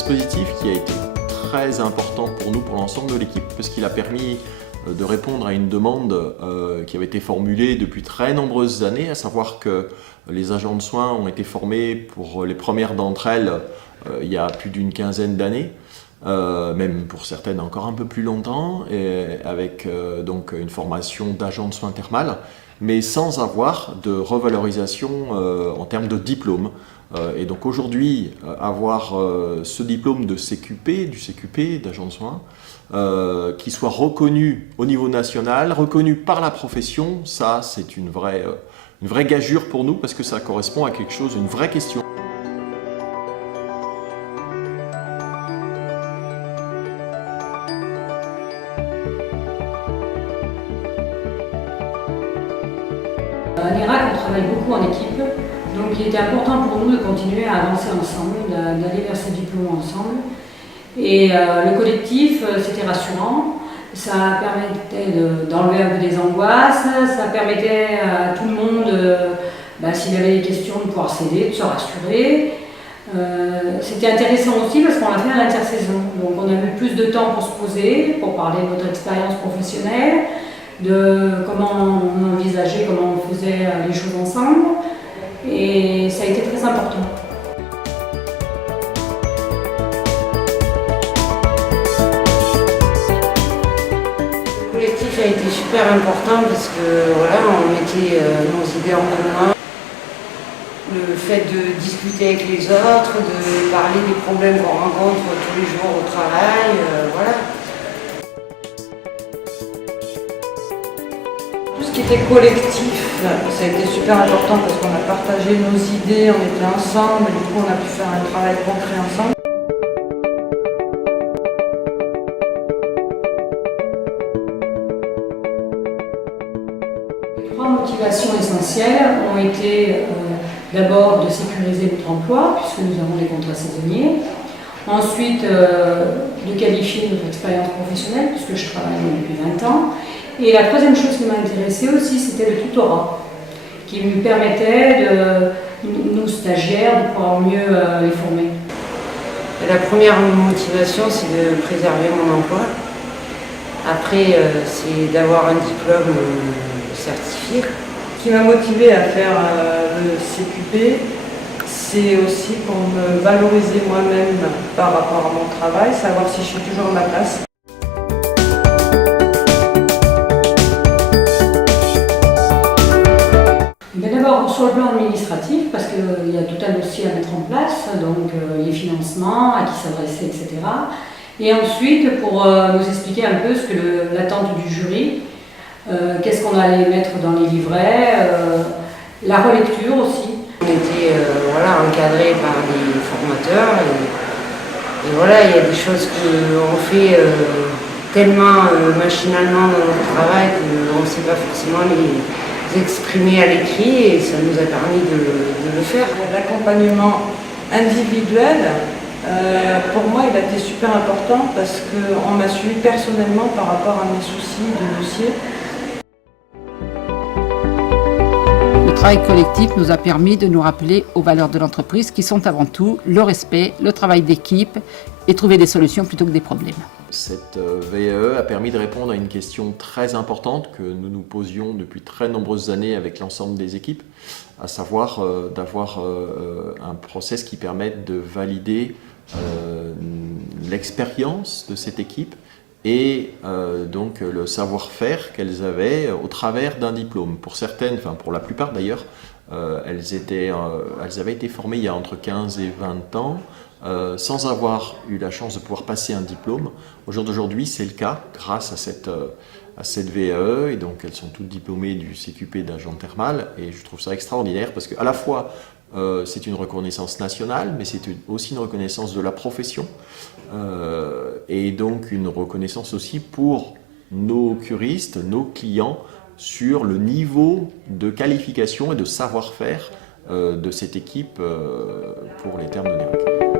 dispositif qui a été très important pour nous, pour l'ensemble de l'équipe, parce qu'il a permis de répondre à une demande qui avait été formulée depuis très nombreuses années, à savoir que les agents de soins ont été formés pour les premières d'entre elles il y a plus d'une quinzaine d'années, même pour certaines encore un peu plus longtemps, et avec donc une formation d'agent de soins thermales, mais sans avoir de revalorisation en termes de diplôme. Et donc aujourd'hui, avoir ce diplôme de CQP, du CQP, d'agent de soins, qui soit reconnu au niveau national, reconnu par la profession, ça c'est une vraie gageure pour nous parce que ça correspond à quelque chose, une vraie question. À l'IRAC, on travaille beaucoup en équipe, donc il était important pour nous de continuer à avancer ensemble, d'aller vers ces diplômes ensemble. Et le collectif, c'était rassurant, ça permettait d'enlever un peu des angoisses, ça permettait à tout le monde, s'il avait des questions, de pouvoir s'aider, de se rassurer. C'était intéressant aussi parce qu'on l'a fait à l'intersaison, donc on a eu plus de temps pour se poser, pour parler de notre expérience professionnelle, de comment on envisageait, comment on faisait les choses ensemble, et ça a été très important. Le collectif a été super important parce que voilà, on mettait nos idées en commun. Le fait de discuter avec les autres, de parler des problèmes qu'on rencontre tous les jours au travail, voilà. Tout ce qui était collectif, ça a été super important parce qu'on a partagé nos idées, on était ensemble et du coup on a pu faire un travail concret ensemble. Les trois motivations essentielles ont été d'abord de sécuriser notre emploi, puisque nous avons des contrats saisonniers. Ensuite, de qualifier notre expérience professionnelle, puisque je travaille depuis 20 ans. Et la troisième chose qui m'a intéressée aussi, c'était le tutorat, qui me permettait, nos stagiaires, de pouvoir mieux les former. La première motivation, c'est de préserver mon emploi. Après, c'est d'avoir un diplôme certifié. Ce qui m'a motivée à faire le CQP, c'est aussi pour me valoriser moi-même par rapport à mon travail, savoir si je suis toujours à ma place. D'abord sur le plan administratif, parce qu'il y a tout un dossier à mettre en place, donc les financements, à qui s'adresser, etc. Et ensuite pour nous expliquer un peu ce que l'attente du jury, qu'est-ce qu'on allait mettre dans les livrets, la relecture aussi. On était encadrés par des formateurs et voilà, il y a des choses qu'on fait tellement machinalement dans notre travail qu'on ne sait pas forcément les exprimer à l'écrit et ça nous a permis de le faire. L'accompagnement individuel, pour moi, il a été super important parce qu'on m'a suivi personnellement par rapport à mes soucis de dossier. Le travail collectif nous a permis de nous rappeler aux valeurs de l'entreprise qui sont avant tout le respect, le travail d'équipe et trouver des solutions plutôt que des problèmes. Cette VAE a permis de répondre à une question très importante que nous nous posions depuis très nombreuses années avec l'ensemble des équipes, à savoir d'avoir un process qui permette de valider l'expérience de cette équipe et donc le savoir-faire qu'elles avaient au travers d'un diplôme. Pour certaines, enfin pour la plupart d'ailleurs, elles avaient été formées il y a entre 15 et 20 ans, sans avoir eu la chance de pouvoir passer un diplôme. Au jour d'aujourd'hui, c'est le cas grâce à cette VAE, et donc elles sont toutes diplômées du CQP d'agent thermal, et je trouve ça extraordinaire parce qu'à la fois c'est une reconnaissance nationale, mais c'est aussi une reconnaissance de la profession, et donc une reconnaissance aussi pour nos curistes, nos clients, sur le niveau de qualification et de savoir-faire de cette équipe pour les termes de l'IRAC.